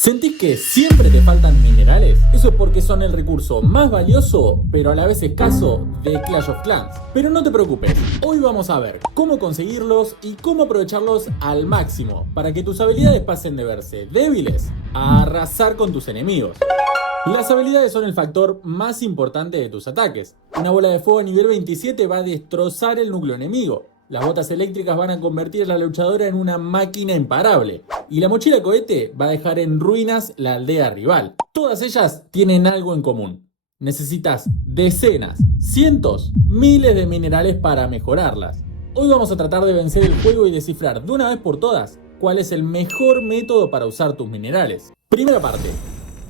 ¿Sentís que siempre te faltan minerales? Eso es porque son el recurso más valioso, pero a la vez escaso, de Clash of Clans. Pero no te preocupes, hoy vamos a ver cómo conseguirlos y cómo aprovecharlos al máximo, para que tus habilidades pasen de verse débiles a arrasar con tus enemigos. Las habilidades son el factor más importante de tus ataques. Una bola de fuego a nivel 27 va a destrozar el núcleo enemigo. Las botas eléctricas van a convertir a la luchadora en una máquina imparable. Y la mochila cohete va a dejar en ruinas la aldea rival. Todas ellas tienen algo en común. Necesitas decenas, cientos, miles de minerales para mejorarlas. Hoy vamos a tratar de vencer el juego y descifrar de una vez por todas cuál es el mejor método para usar tus minerales. Primera parte.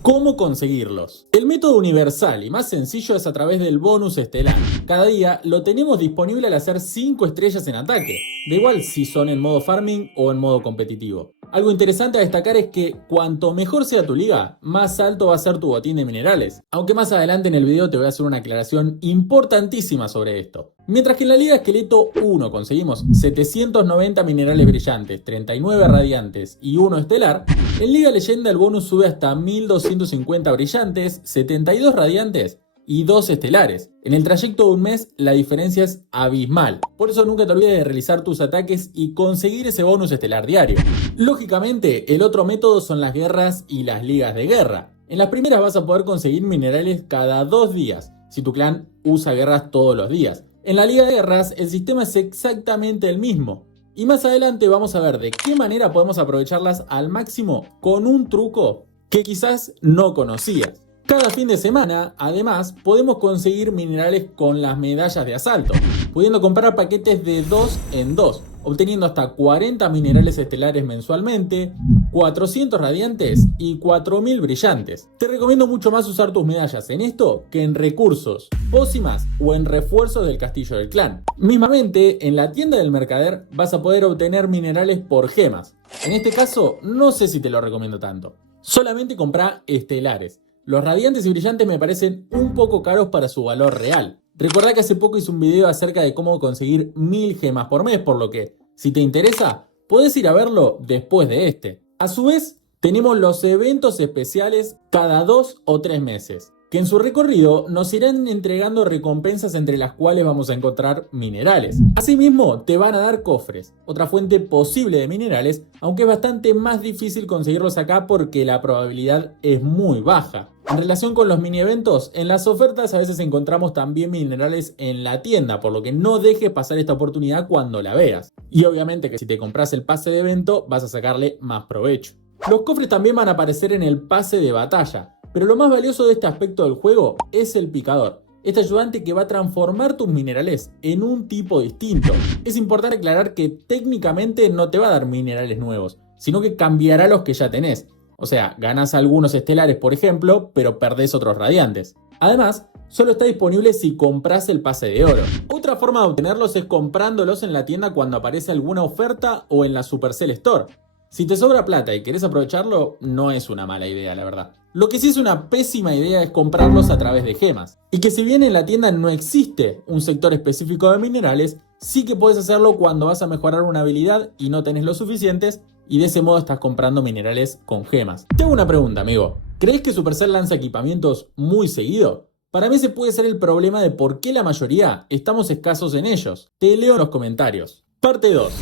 ¿Cómo conseguirlos? El método universal y más sencillo es a través del bonus estelar. Cada día lo tenemos disponible al hacer 5 estrellas en ataque, da igual si son en modo farming o en modo competitivo. Algo interesante a destacar es que cuanto mejor sea tu liga, más alto va a ser tu botín de minerales. Aunque más adelante en el video te voy a hacer una aclaración importantísima sobre esto. Mientras que en la Liga Esqueleto 1 conseguimos 790 minerales brillantes, 39 radiantes y 1 estelar, en Liga Leyenda el bonus sube hasta 1250 brillantes, 72 radiantes y 2 estelares. En el trayecto de un mes la diferencia es abismal. Por eso nunca te olvides de realizar tus ataques y conseguir ese bonus estelar diario. Lógicamente, el otro método son las guerras y las ligas de guerra. En las primeras vas a poder conseguir minerales cada 2 días, si tu clan usa guerras todos los días. En la liga de guerras el sistema es exactamente el mismo. Y más adelante vamos a ver de qué manera podemos aprovecharlas al máximo con un truco que quizás no conocías. Cada fin de semana, además, podemos conseguir minerales con las medallas de asalto, pudiendo comprar paquetes de 2 en 2, obteniendo hasta 40 minerales estelares mensualmente, 400 radiantes y 4000 brillantes. Te recomiendo mucho más usar tus medallas en esto que en recursos, pócimas o en refuerzos del castillo del clan. Mismamente, en la tienda del mercader vas a poder obtener minerales por gemas. En este caso, no sé si te lo recomiendo tanto. Solamente comprá estelares. Los radiantes y brillantes me parecen un poco caros para su valor real. Recordá que hace poco hice un video acerca de cómo conseguir 1000 gemas por mes, por lo que, si te interesa, podés ir a verlo después de este. A su vez, tenemos los eventos especiales cada 2 o 3 meses, que en su recorrido nos irán entregando recompensas entre las cuales vamos a encontrar minerales. Asimismo, te van a dar cofres, otra fuente posible de minerales, aunque es bastante más difícil conseguirlos acá porque la probabilidad es muy baja. En relación con los mini eventos, en las ofertas a veces encontramos también minerales en la tienda, por lo que no dejes pasar esta oportunidad cuando la veas. Y obviamente que si te compras el pase de evento vas a sacarle más provecho. Los cofres también van a aparecer en el pase de batalla, pero lo más valioso de este aspecto del juego es el picador. Este ayudante que va a transformar tus minerales en un tipo distinto. Es importante aclarar que técnicamente no te va a dar minerales nuevos, sino que cambiará los que ya tenés. O sea, ganás algunos estelares por ejemplo, pero perdés otros radiantes. Además, solo está disponible si compras el pase de oro. Otra forma de obtenerlos es comprándolos en la tienda cuando aparece alguna oferta o en la Supercell Store. Si te sobra plata y querés aprovecharlo, no es una mala idea, la verdad. Lo que sí es una pésima idea es comprarlos a través de gemas. Y que si bien en la tienda no existe un sector específico de minerales, sí que podés hacerlo cuando vas a mejorar una habilidad y no tenés los suficientes, y de ese modo estás comprando minerales con gemas. Te hago una pregunta, amigo. ¿Crees que Supercell lanza equipamientos muy seguido? Para mí ese puede ser el problema de por qué la mayoría estamos escasos en ellos. Te leo en los comentarios. Parte 2.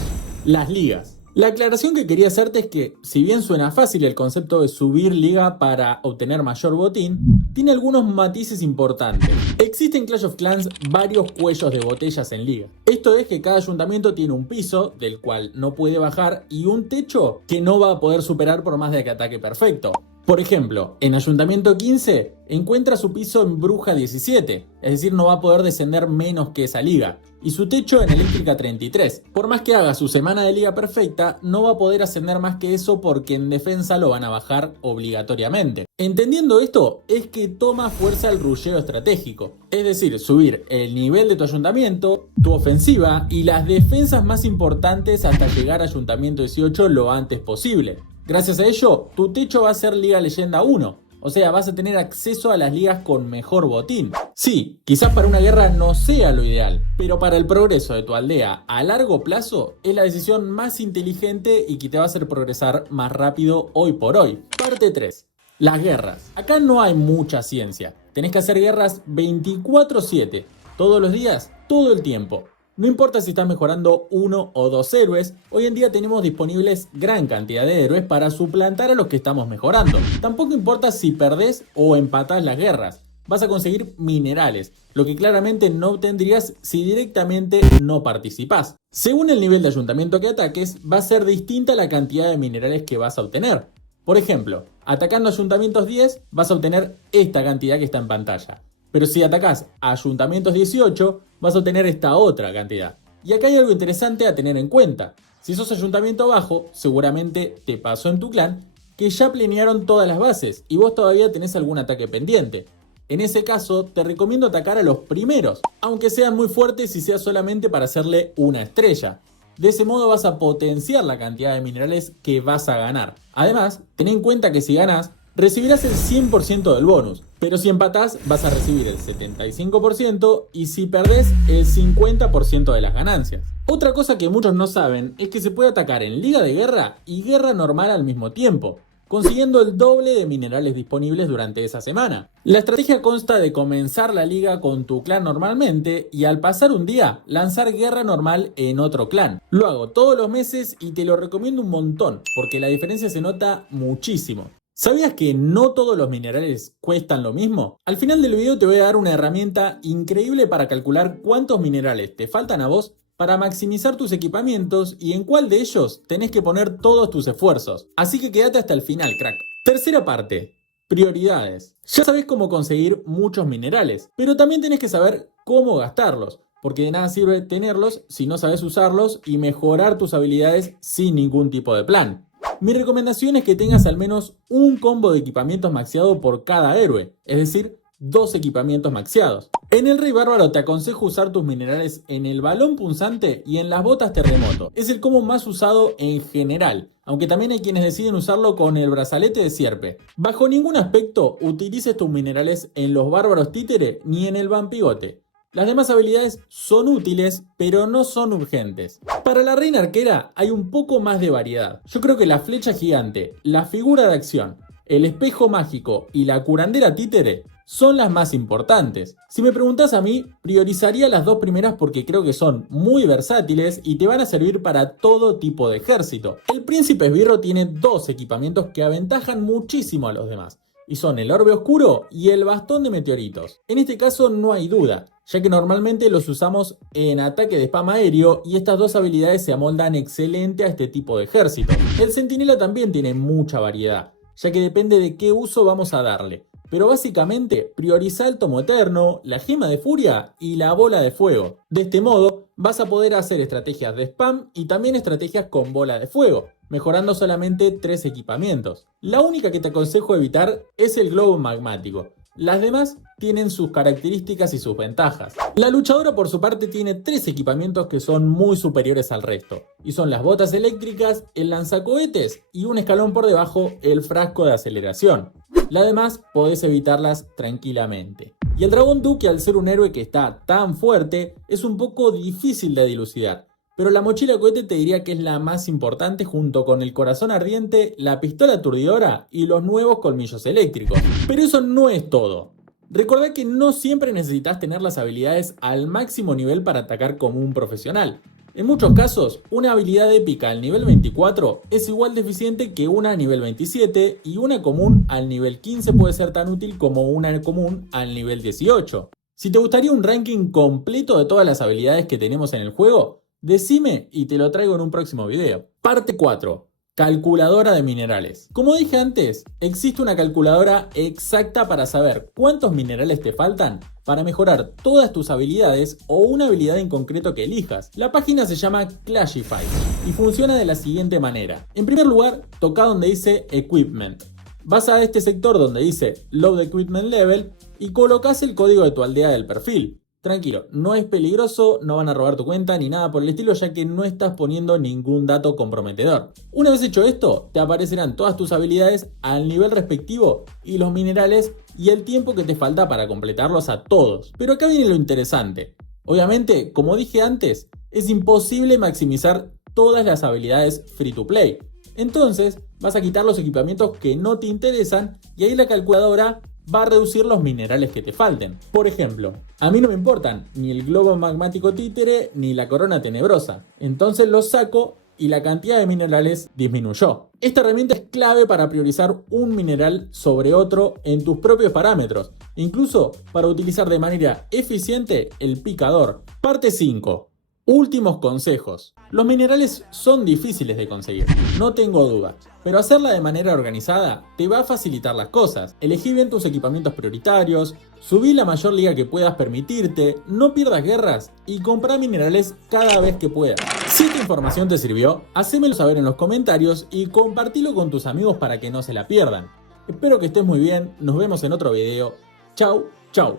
Las ligas. La aclaración que quería hacerte es que, si bien suena fácil el concepto de subir liga para obtener mayor botín, tiene algunos matices importantes. Existen en Clash of Clans varios cuellos de botellas en liga. Esto es que cada ayuntamiento tiene un piso del cual no puede bajar y un techo que no va a poder superar por más de que ataque perfecto. Por ejemplo, en Ayuntamiento 15 encuentra su piso en Bruja 17, es decir, no va a poder descender menos que esa liga. Y su techo en Eléctrica 33. Por más que haga su semana de liga perfecta, no va a poder ascender más que eso porque en defensa lo van a bajar obligatoriamente. Entendiendo esto, es que toma fuerza el rusheo estratégico. Es decir, subir el nivel de tu ayuntamiento, tu ofensiva y las defensas más importantes hasta llegar a Ayuntamiento 18 lo antes posible. Gracias a ello, tu techo va a ser Liga Leyenda 1. O sea, vas a tener acceso a las ligas con mejor botín. Sí, quizás para una guerra no sea lo ideal, pero para el progreso de tu aldea a largo plazo es la decisión más inteligente y que te va a hacer progresar más rápido hoy por hoy. Parte 3. Las guerras. Acá no hay mucha ciencia. Tenés que hacer guerras 24/7, todos los días, todo el tiempo. No importa si estás mejorando 1 o 2 héroes, hoy en día tenemos disponibles gran cantidad de héroes para suplantar a los que estamos mejorando. Tampoco importa si perdés o empatás las guerras, vas a conseguir minerales, lo que claramente no obtendrías si directamente no participás. Según el nivel de ayuntamiento que ataques, va a ser distinta la cantidad de minerales que vas a obtener. Por ejemplo, atacando ayuntamientos 10 vas a obtener esta cantidad que está en pantalla. Pero si atacás a ayuntamientos 18, vas a obtener esta otra cantidad. Y acá hay algo interesante a tener en cuenta. Si sos ayuntamiento bajo, seguramente te pasó en tu clan que ya planearon todas las bases y vos todavía tenés algún ataque pendiente. En ese caso, te recomiendo atacar a los primeros, aunque sean muy fuertes y sea solamente para hacerle una estrella. De ese modo vas a potenciar la cantidad de minerales que vas a ganar. Además, ten en cuenta que si ganás, recibirás el 100% del bonus, pero si empatás vas a recibir el 75% y si perdés el 50% de las ganancias. Otra cosa que muchos no saben es que se puede atacar en liga de guerra y guerra normal al mismo tiempo, consiguiendo el doble de minerales disponibles durante esa semana. La estrategia consta de comenzar la liga con tu clan normalmente y al pasar un día lanzar guerra normal en otro clan. Lo hago todos los meses y te lo recomiendo un montón porque la diferencia se nota muchísimo. ¿Sabías que no todos los minerales cuestan lo mismo? Al final del video te voy a dar una herramienta increíble para calcular cuántos minerales te faltan a vos para maximizar tus equipamientos y en cuál de ellos tenés que poner todos tus esfuerzos. Así que quédate hasta el final, crack. Tercera parte. Prioridades. Ya sabés cómo conseguir muchos minerales, pero también tenés que saber cómo gastarlos, porque de nada sirve tenerlos si no sabes usarlos y mejorar tus habilidades sin ningún tipo de plan. Mi recomendación es que tengas al menos un combo de equipamientos maxeado por cada héroe, es decir, 2 equipamientos maxeados. En el Rey Bárbaro te aconsejo usar tus minerales en el balón punzante y en las botas terremoto. Es el combo más usado en general, aunque también hay quienes deciden usarlo con el brazalete de sierpe. Bajo ningún aspecto utilices tus minerales en los bárbaros títere ni en el vampigote. Las demás habilidades son útiles, pero no son urgentes. Para la reina arquera hay un poco más de variedad. Yo creo que la flecha gigante, la figura de acción, el espejo mágico y la curandera títere son las más importantes. Si me preguntas a mí, priorizaría las 2 primeras porque creo que son muy versátiles y te van a servir para todo tipo de ejército. El príncipe esbirro tiene 2 equipamientos que aventajan muchísimo a los demás, y son el orbe oscuro y el bastón de meteoritos. En este caso no hay duda, ya que normalmente los usamos en ataque de spam aéreo y estas 2 habilidades se amoldan excelente a este tipo de ejército. El centinela también tiene mucha variedad, ya que depende de qué uso vamos a darle. Pero básicamente prioriza el tomo eterno, la gema de furia y la bola de fuego. De este modo vas a poder hacer estrategias de spam y también estrategias con bola de fuego, mejorando solamente 3 equipamientos. La única que te aconsejo evitar es el globo magmático. Las demás tienen sus características y sus ventajas. La luchadora por su parte tiene 3 equipamientos que son muy superiores al resto, y son las botas eléctricas, el lanzacohetes y un escalón por debajo, el frasco de aceleración. Las demás podés evitarlas tranquilamente. Y el dragón duque, al ser un héroe que está tan fuerte, es un poco difícil de dilucidar. Pero la mochila cohete te diría que es la más importante junto con el corazón ardiente, la pistola aturdidora y los nuevos colmillos eléctricos. Pero eso no es todo. Recordá que no siempre necesitas tener las habilidades al máximo nivel para atacar como un profesional. En muchos casos, una habilidad épica al nivel 24 es igual de eficiente que una a nivel 27 y una común al nivel 15 puede ser tan útil como una común al nivel 18. Si te gustaría un ranking completo de todas las habilidades que tenemos en el juego, decime y te lo traigo en un próximo video. Parte 4. Calculadora de minerales. Como dije antes, existe una calculadora exacta para saber cuántos minerales te faltan para mejorar todas tus habilidades o una habilidad en concreto que elijas. La página se llama Clashify y funciona de la siguiente manera. En primer lugar, toca donde dice Equipment. Vas a este sector donde dice Load Equipment Level y colocas el código de tu aldea del perfil. Tranquilo, no es peligroso, no van a robar tu cuenta ni nada por el estilo, ya que no estás poniendo ningún dato comprometedor. Una vez hecho esto, te aparecerán todas tus habilidades al nivel respectivo y los minerales y el tiempo que te falta para completarlos a todos. Pero acá viene lo interesante. Obviamente, como dije antes, es imposible maximizar todas las habilidades free to play. Entonces, vas a quitar los equipamientos que no te interesan y ahí la calculadora va a reducir los minerales que te falten. Por ejemplo, a mí no me importan ni el globo magmático títere ni la corona tenebrosa. Entonces los saco y la cantidad de minerales disminuyó. Esta herramienta es clave para priorizar un mineral sobre otro en tus propios parámetros, incluso para utilizar de manera eficiente el picador. Parte 5. Últimos consejos. Los minerales son difíciles de conseguir, no tengo duda, pero hacerla de manera organizada te va a facilitar las cosas. Elegí bien tus equipamientos prioritarios, subí la mayor liga que puedas permitirte, no pierdas guerras y comprá minerales cada vez que puedas. Si esta información te sirvió, hacémelo saber en los comentarios y compartilo con tus amigos para que no se la pierdan. Espero que estés muy bien, nos vemos en otro video. Chau, chau.